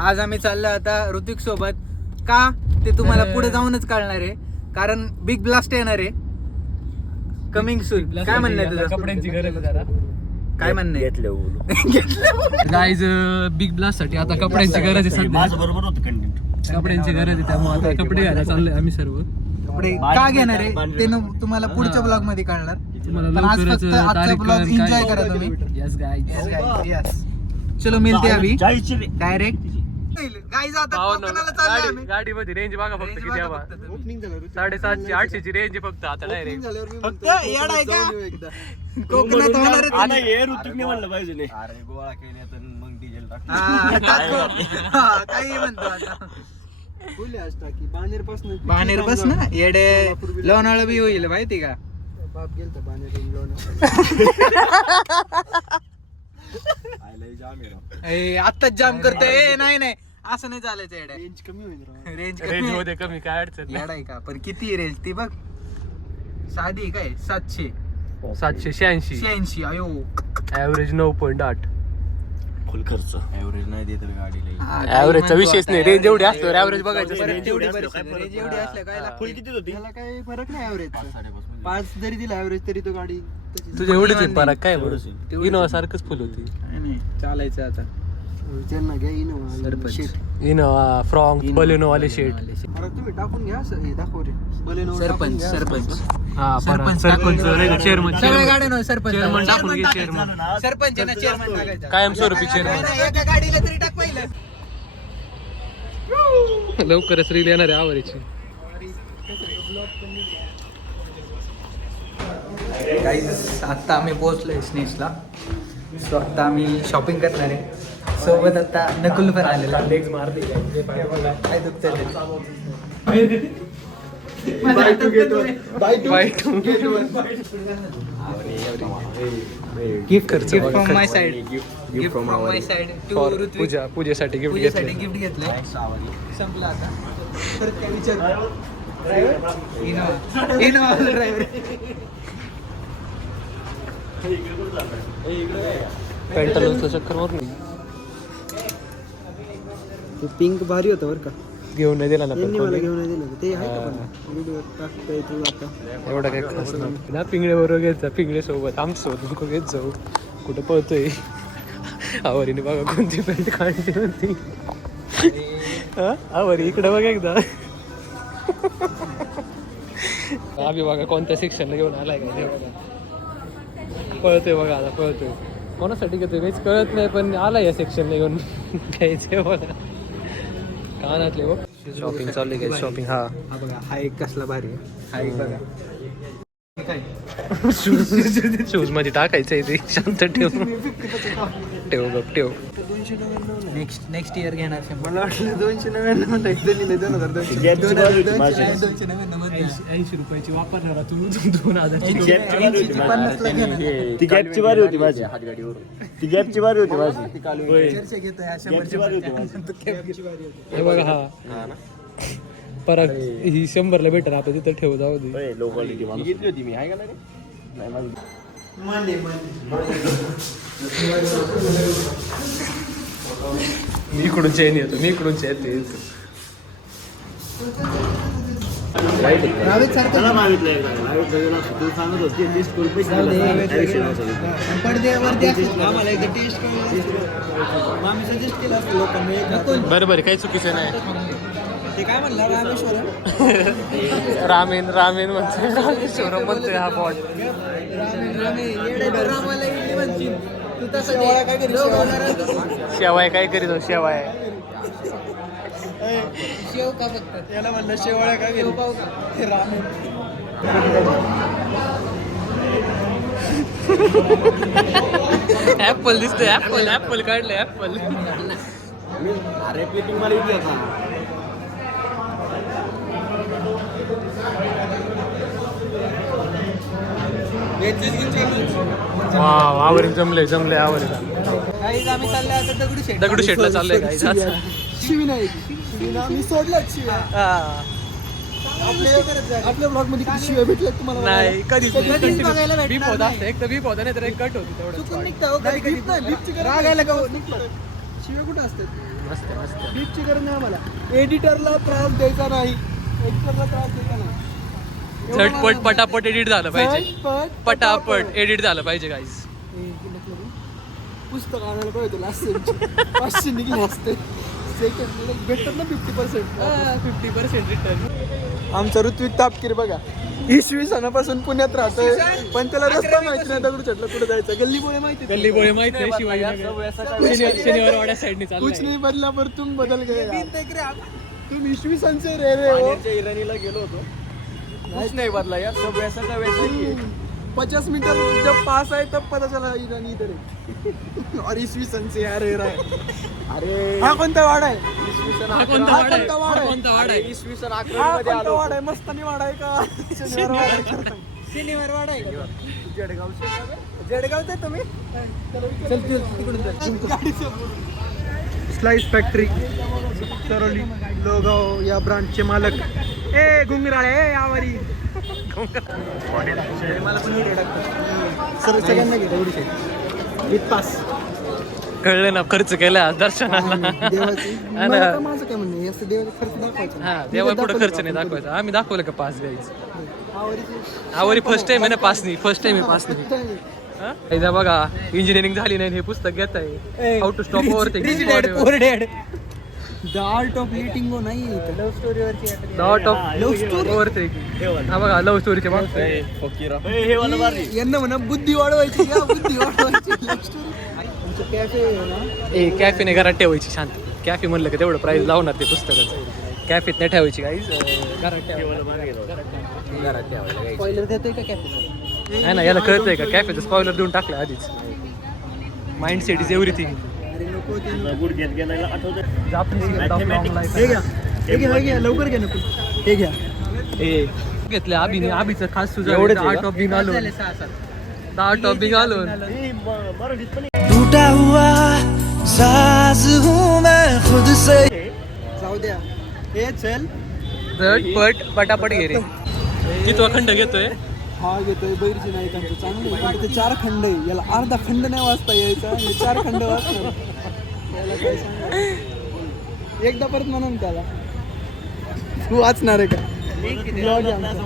आज आम्ही चाललो आता ऋतिक सोबत. का ते तुम्हाला पुढे जाऊनच कळणार आहे, कारण बिग ब्लास्ट येणार आहे कमिंग सून. काय म्हणणं आहे तुझं? कपड्यांची गरज आहे जरा. काय म्हणणं आहे? गाईज बिग ब्लास्ट साठी आता कपड्यांची गरज आहे सध्या. बरोबर होतं कंटेंट. कपड्यांची गरज आहे, त्यामुळे आता कपडे घ्यायला चाललोय आम्ही सर्व. कपडे का घेणार आहे ते तुम्हाला पुढच्या ब्लॉग मध्ये कळणार. तुम्हाला पण आज लवकरच फक्त आजचा तारीख ब्लॉग काय- एन्जॉय करा तुम्ही. Yes, guys. Yes. चलो मिलते अभी 40 डायरेक्ट. गाईज आता कोकणाला चाललोय आम्ही. गाडीमध्ये रेंज बघा फक्त Range किती बघा हवा. फक्त तुम्ही. 750 800 रेंज फक्त आता डायरेक्ट. फक्त येड आहे का? कोकणात होणार आहे आता तुम्ही. हे ऋतिकने म्हणलं पाहिजे नाही. अरे गोळा केले तर मग डिझेल टाक. हा, टाकू. हा, काही म्हणतो आता. बाणेर बस ना येडे. लोणावळा बी होईल माहिती का? आत्ताच जाम करतोय. नाही नाही असं नाही चालायचं येडे. रेंज कमी रेंज मध्ये कमी काय अडचण नाही. येड आहे का? पण किती रेंज ती बघ. साधी काय 700 786 86. अयो ऍव्हरेज 9.8. फुल खर्च ऍव्हरेज नाही देत गाडीला. ऍव्हरेजचा विषयच नाही. रेंज एवढी असतो ऍव्हरेज बघायचं. रेंज एवढी असल्यावर काय रेंज फरक एवढी असल्या काय फुल लागते? किती होती? त्याला काही फरक नाही ऍव्हरेज. 5 जरी दिला ऍव्हरेज तरी तो गाडी तशीच. तुझ्या एवढीच आहे फरक काय तेवढंच बरं? इनोवा सारखंच फुल होती. नाही, नाही चालायचं आता. त्यांना घ्या इनोवा सरपंच. शेट. इनोवा फ्रॉंग बलेनो वाले शेट. अरे तुम्ही टाकून घ्या असं हे दाखव रे. बलेनो सरपंच सरपंच हा सरपंच सरपंच चेअरमन सगळ्या गाड्या नव्हे, सरपंच चेअरमन टाकून घे. टाक. चेअरमन सरपंच आहे ना, चेअरमन टाकायचं. कायमस्वरूपी नाही, चेअरमन. नाही, एका गाडीला तरी टाक पहिलं. लवकरच रील येणार आहे आवरीची. गाईज आत्ता आम्ही पोहोचलोय स्नेक्सला. सो आत्ता आम्ही शॉपिंग करणार आहे. सोबत आता नकुल पण आलेला. लेग्स मारते काय दुखतंय ते? Gift from my side. Gift from my side to Ritwik. पूजेसाठी गिफ्ट पूजेसाठी घेतलं. गिफ्ट घेतलंय. संपलं आता. परत काय विचार? Innova driver. पॅन्टालूनचं चक्कर मारून पिंक भारी होतं बरं का. घेऊन नाही दिला ना त्यांनी पण मला कोणी. घेऊन नाही दिलं. ते आहे का पण व्हिडिओ टाकतोय तू आता. एवढा काही खास नव्हतं ना. पिंगळे बरोबर घेत जा. पिंगळे सोबत आमच्यासोबत नको घेत जाऊ. कुठं पळतोय आवरीने बघा कोणती पॅन्ट काढली होती. आवरी इकडं बघा एकदा. आम्ही बघा कोणत्या सेक्शनला घेऊन आलाय का ते बघा. पळतोय बघा आता पळतोय. कोणासाठी घेतोय काहीच कळत नाही, पण आलाय या सेक्शनला घेऊन घ्यायचे बघा. कानातले हो. शॉपिंग चालू आहे. शॉपिंग हा हा बघा, हा एक कसला भारी आहे. हा एक बघा. हे काय? शूज मध्ये टाकायचं आहे ते. शांत ठेव ठेव गप ठेव. नेक्स्ट इयर घेणार 100. मला वाटलं 299 म्हणता 2000. गॅपची बारी होती माझी. 80 रुपयाची वापरणार तू 2000. ती गॅपची बारी होती माझी. ती गॅपची बारी होती माझी. ती गॅपची बारी होती माझी. होय. चर्चा घेतोय हा गॅपची बारी होती माझी. 100. हे बघा हा परत ही 100 ला भेटेल. आता तिथं ठेव जाऊ दे. होय, लो क्वालिटी माणूस. घेतली होती मी, आहे का नाही माझी. मी इकडून चेन येतो. मी इकडून चेन येतो. रावेत सारखं त्याला मागितलंय एकदा. मागितलं ना, तू सांगत होती लिस्ट करून पैसे दिले. त्या विषयी नव्हतं. पडद्यावरती असतं. आम्हाला एकदा टेस्ट करून आम्ही सजेस्ट केलं असतं लोकांना. बरोबर आहे, काही चुकीचं नाही. ते काय म्हणलं रामेश्वरम. रामेन म्हणतोय. रामेश्वरम म्हणतोय हा बॉट. शेवाय काय करीत शेवाय. शेव का बघतात? याला म्हणलं शेवाळ्या काय गेलो ते रामेन. ऍपल दिसतोय. ऍपल काढलं. ऍपल अरे प्लेटिंग मला इथे आता. आवरीन जमले आवरीन. गाईज आम्ही चाललोय आता दगडूशेठ. दगडूशेठला चाललंय काय. शिवी नाही मी सोडलाच शिव्या. आपल्या ब्लॉग मध्ये किती शिव्या भेटल्या तुम्हाला? नाही कधीच कधीच बघायला भेटणार बीप होता. नाही. एक तर बीप होता नाही तर एक कट होती तेवढं. चुकून निघतं हो, कधी कधी. राग आला का निघलं. शिव्या कुठं असतात? मस्त मस्त. बीटची गरज नाही आम्हाला. एडिटरला त्रास द्यायचा नाही. एडिटरला त्रास द्यायचा नाही. झटपट पटापट एडिट झालं पाहिजे. झटपट, पटापट एडिट झालं पाहिजे गाईज. पुस्तक आणायला पाहिजे लास्ट 500 निघले असते. सेकंड भेटतात ना 50%. 50% रिटर्न. आमचा ऋत्विक तापकीर बघा, इसवी सणापासून पुण्यात राहतोय, पण त्याला रस्ता माहिती नाही. दगडूशेठला कुठे जायचं, गल्लीबोळे माहिती, गल्लीबोळे माहित नाही. शनिवार वाड्या साईडने कुछ चालू. नाही बदला पर तुम बदल गए. तुम इसवी सन से रह रहे हो. इराणीला गेलो होतो, कुछ नहीं बदला यार, सब वैसा का वैसा ही है. 50 मीटर जब पास आए तब पता चला ईरानी इधर है. और इसवी सन से यहाँ रह रहा है. अरे हा कोणता वाडा आहे? इसवी सन हा कोणता वाडा आहे? हा कोणता वाडा आहे? इसवी सन हा 11 मध्ये कोणता आलो. वाडा आहे? मस्तानी वाडा आहे का शनिवार वाडा आहे? शनिवार वाडा आहे का? जळगावचे तुम्ही? स्लाइस फॅक्टरी तरवली लोगाव या ब्रांचचे मालक ए घुंगराळे यावरी सर सगळ्यांना घे विथ पास. कळलं ना, खर्च केला दर्शनाला. देवाची हा ना. मला तर माझं काय म्हणणं आहे, असं देवाचा खर्च दाखवायचा. हा, देवा पुढे खर्च नाही दाखवायचा. आम्ही दाखवलं का पास गाईज. आवडीची आवरी फर्स्ट टाइम आहे ना पास नाही. फर्स्ट टाइम आहे पास नाही. एकदा बघा इंजिनिअरिंग झाली नाही, हे पुस्तक घेत आहे. How to stop over thinking. The art of letting नाही लव्ह स्टोरीवरची डॉट ऑफ ओव्हर थिंकिंग. हा बघा लव्ह स्टोरीच्या मागचं आहे. हे वाला भारी. यांना म्हणा बुद्धी वाढवायची का बुद्धी वाढवायची. लव्ह स्टोरी आमचं कॅफे आहे ना, ए कॅफेने घरात ठेवायची शांत. कॅफे म्हणलं की तेवढं प्राईस लावणार ते पुस्तकाचं. कॅफेत नाही ठेवायची गाईज, घरात ठेवायला. स्पॉइलर देतोय का कॅफे? नाही ना, याला कळतंय का कॅफेचं स्पॉइलर देऊन टाकलं आधीच. Mind set is everything. अरे नको ते गुड घेत गेला आठवतं. हे घ्या हे घ्या हे घ्या लवकर घ्या नको हे घ्या. घेतलं अभिने. अभिचं खास तुझं एवढंच आहे आर्ट ऑफ बिंग आलो. आर्ट ऑफ बिंग आलो. मराठीत पण टूटा हुआ साज हूँ मैं खुद से. जाऊ द्या. हे चल झटपट पटापट घे रे. कितवा खंड घेतोय? हा घेतोय बैरची नायकांचं चांगलं आहे. इथे 4 खंड आहे, याला अर्धा खंड नाही वाचता यायचा, हे 4 खंड वाचणार. याला काय सांगू? एकदा परत म्हणा ना त्याला, तू वाचणार आहे का? Vlog आहे आमचा.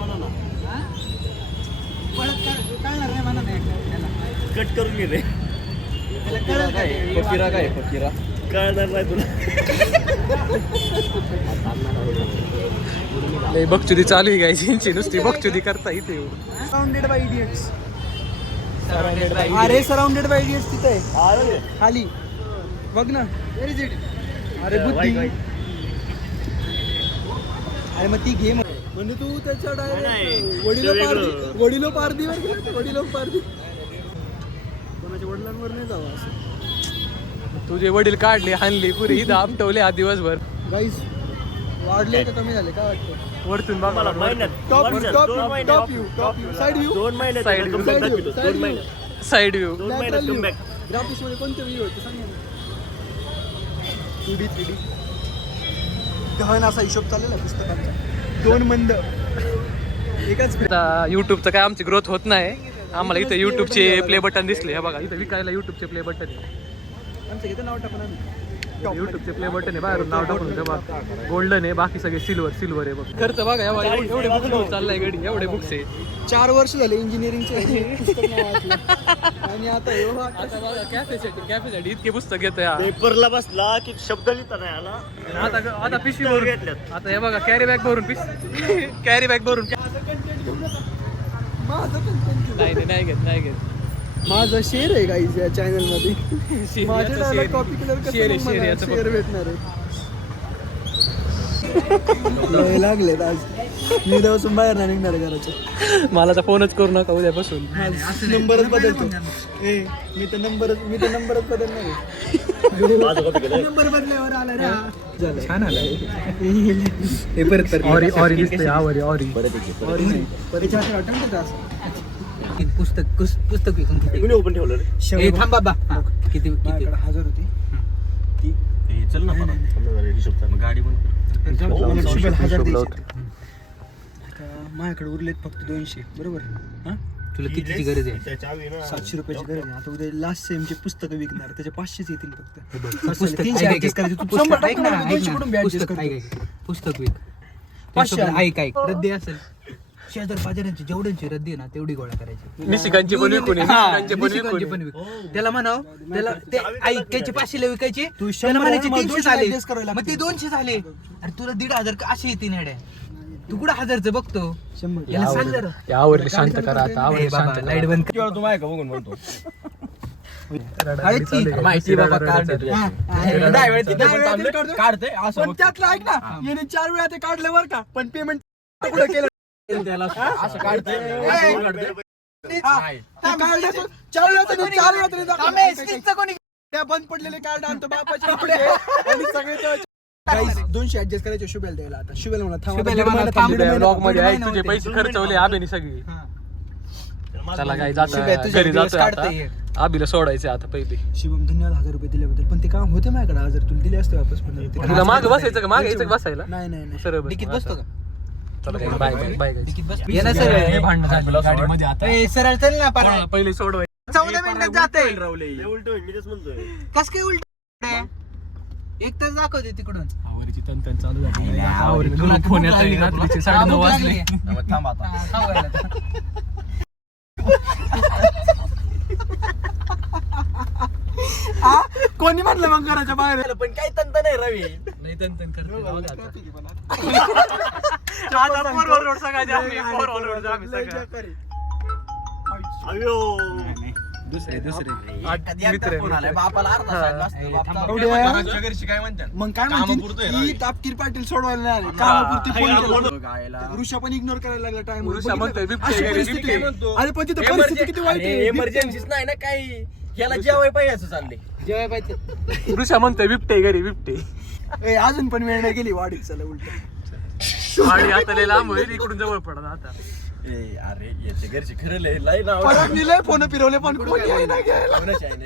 कट करून घे रे. फकीरा काय फकीरा कळणार नाही तुला. लय बकचुदी चालू आहे गायची नुसती बकचुदी करता इथे. Surrounded by idiots. अरे सराउंडेड बाय इडियट्स तिथे आहे खाली बघ ना. अरे बुद्धी. अरे मग ती घे म्हणजे तू त्याच्या डायरेक्ट वडिलो पारदीवर गेला. वडिलो पारदी कोणाच्या वडिलांवर नाही जावं असं. तुझे वडील काढले, हाणली पुरी इथं आपटवले हा दिवसभर. गाईस वाढले का कमी झाले काय वाटतं? वरतून बघा मला महिन्यात टॉप वर्षात, टॉप 2 महिने top view top view side view 2 महिन्यात Side view, comeback side view, दाखवतो. side 2 view. महिन्यात साईड व्ह्यू. 2 महिन्यात comeback. ग्राफिक्स मध्ये कोणते व्ह्यू होते सांग ना. 2D 3D गहन असा हिशोब चाललेला पुस्तकांचा. 2 मंद एकाच आता युट्यूबचं काय आमची ग्रोथ होत नाही. आम्हाला इथं युट्यूबचे प्ले बटन दिसले. हे बघा इथं विकायला युट्यूबचे प्ले बटन आहे. आमचं घेतं नाव टाकून आम्ही. युट्यूबचे प्ले बटन आहे, बाहेरून नाव टाकून बघा. गोल्डन आहे, बाकी सगळे सिल्वर आहे बघ. खर्च बघा एवढे बुक्स घेऊन चाललाय गडी. एवढे बुक्स आहे. 4 वर्ष झाले इंजिनिअरिंगचे पुस्तक नाही वाचलं. आणि आता ह्यो हा आता बघा कॅफेसाठी इतके पुस्तक घेतोय हा. पेपरला बसला की शब्द लिहिता नाही आला. आता पिशवी भरून घेतल्यात. आता हे बघा कॅरी बॅग भरून कॅरी बॅग भरून. माझं content. नाही घेत. माझा शेअर आहे गाईज या चॅनल मध्ये. माझ्या डायलॉग कॉपी केल्यावर कसं शेअर भेटणार आहे. लागलेत आज मी देवासून बाहेर नाही निघणार घराच्या. मला तर फोनच करू नका उद्यापासून. नंबरच बदलतो. मी तर नंबरच बदलणार आहे. माझं copy केलं. नंबर बदल्यावर आला रे. झालं छान आला हे परत ऑरी दिसतंय ऑरी. त्याच्यावर वाटतं ना त्याचं असं. पुस्तक विकून किती? कुणी ओपन ठेवलं रे? ए, थांब बाबा. किती माझ्याकडे 1000 होती. ए, चल ना मला हिशोब कर. गाडी बंद कर. शुभेल 1000 द्यायचे. आता माझ्याकडे उरलेत फक्त 200 बरोबर. हां तुला कितीची गरज आहे? 700 रुपयाची गरज आहे. आता उद्या लास्ट सेमचे पुस्तकं विकणार त्याचे 500 येतील फक्त. पुस्तक 300 ऐक, adjust करायचे. तू पुस्तक 100 ऐक ना, टाकून ऐक 200 ना. कुठून बी adjust पुस्तक करतो. ऐक, पुस्तक विक. 500 त्यासोबत ऐक रद्दी असेल शेजार पाजारांची जेवढ्यांची रद्दी आहे ना तेवढी गोळा करायची. निशिकांची पण विकून ये, निशिकांची पण निशिकांची विकून पण ये. विक. त्याला म्हणाव त्याला ते ऐक त्याचे 500 विकायचे तू त्याला म्हणायचे 100 300 झाले adjust करावे मग ते 200 झाले. अरे तुला 1,500 असे येते नेड्या तू कुठं 1000चं बघतो 100. याला सांग जरा. यावर शांत करा आता ए आवडली बाबा शांत लाईट बंद किंवा तुम्ही ऐका बघून म्हणतो माहिती बाबा कार्ड काढते असं पण त्यातलं ऐक ना याने 4 वेळा ते काढलं बरं का पण पेमेंट कुठं केलं असं काढते चार वेळा त्या बंद पडलेले कार्ड आणतो बापाचे कपडे आणि सगळे ते- Guys, 200 ऍडजस्ट करायचे शुभेल द्यायला आता शुभेल म्हणा थांबा, शुभेल दीड म्हणा, महिना थांब. दीड महिना- ब्लॉग मध्ये दीड आहे महिना तुझे होते. पैसे खर्चवले आबेनी सगळी चला काय जाता शुभे, तुझे घरी दिवस जातोय आता काढतोय. आबीला सोडायचे आता पहिले शिवम धन्यवाद 1000 रुपये दिल्याबद्दल पण ते काम होते माझ्याकडे 1000 तुला दिले असते वापस पण ते तुला मागे बसायचं का मागे यायचं का बसायला नाही नाही नाही सरळ बस. डिकीत बसतो का? चला काय बाय बाय बाय guys. डिकीत बस ये ना सरळ भांडण झालं गाडीमध्ये आता ए, सरळ चल ना पारा. पहिले सोडवाय 14 मिनिटात जाते उलट होईल मी तेच म्हणतोय कस काय उलट एक तास दाखवते तिकडून आवरीची तंतन चालू झाली आवरी तुला फोन येत आहे रात्रीचे 9:30 वाजले थांब आता कोणी म्हणलं मग घराच्या बाहेर पण काही तंत नाही रवी नाही तंतन करतो जाऊ दे आता. आता फोर रोड सगळ्याचे आम्ही, फोर रोड आम्ही सगळं. दुसरे मित्र आहे, मित्र. बापाला अर्धा हा. साहेब असतो, बाप थांबा. चालतो. एवढ्या- मागच्या घरची काय म्हणतात मग काय कामापुरतं आहे म्हणते रवी. तापकीर पाटील सोडवायला नाही आले कामापुरती फोन केला. गायला. वृषा पण इग्नोर करायला लागला टाइम वृषा म्हणतोय, बिबटे घरी, बिबटे. अरे पण तिथे परिस्थिती किती वाईट आहे एमर्जन्सीच नाही ना काही याला जेवाय पाहिजे असं चाललंय जेवाय पाहिजे वृषा म्हणतोय बिबटे घरी बिबटे ए, अजून पण वेळ नाही गेली वाढीत चला उलट आणि आता लय लांब होईल इकडून जवळ पडत आता अरे याचे घरचे खरं लय नाव परत मी लय फोन फिरवले पण कोणी येईना घ्यायला.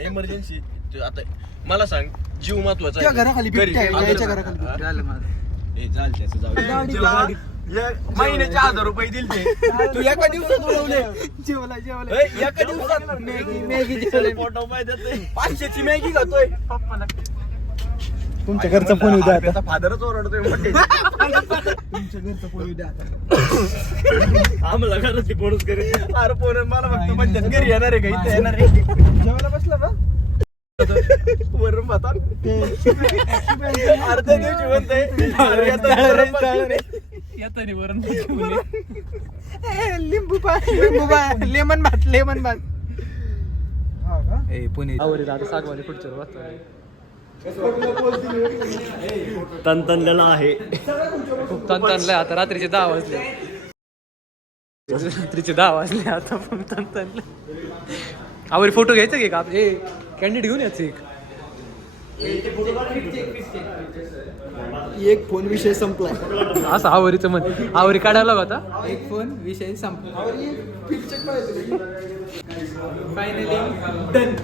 एमर्जन्सी आता मला सांग जीव महत्वाचा त्या घराखाली बिबट्या आहे, याच्या घराखाली बिबट्या. झालं माझं. झालं त्याचं जाऊ दे. गाडी- महिन्याचे 1000 रुपये दिले तू एका दिवसात उडवले जेवला जेवला एका दिवसात मॅगी जेवले. फोटो पाहिजे 500ची मॅगी खातोय तुमच्या घरचा फोन उद्या आता. त्याचा फादरच ओरडतोय मोठे तुमच्या घरचा फोन उद्या आता. आम्हाला घराची फोनच करे अरे फोन मला फक्त म्हणतात घरी येणार आहे का इथे येणार आहे जेवायला बसला बा वरून भातात अर्ध्या दिवशी म्हणतोय अरे आता वरण भात घेऊन ये. येतं रे वरण घेऊन ये. लिंबू लेमन भात हा का? ए पुणे आवरील आता सागवानी पुढच्या वाजता तनतनलेला आहे खूप तणतणलंय आता रात्रीचे 10 वाजले रात्रीचे 10 वाजले आता पण तणतणलं आवरी फोटो घ्यायचा की का ए कॅन्डिडेट घेऊन यायचं एक फोन विषय संपलाय असं आवरीचं म्हण आवरी काढायला होता एक फोन विषय संपला फिट चेक करायचं फायनली डन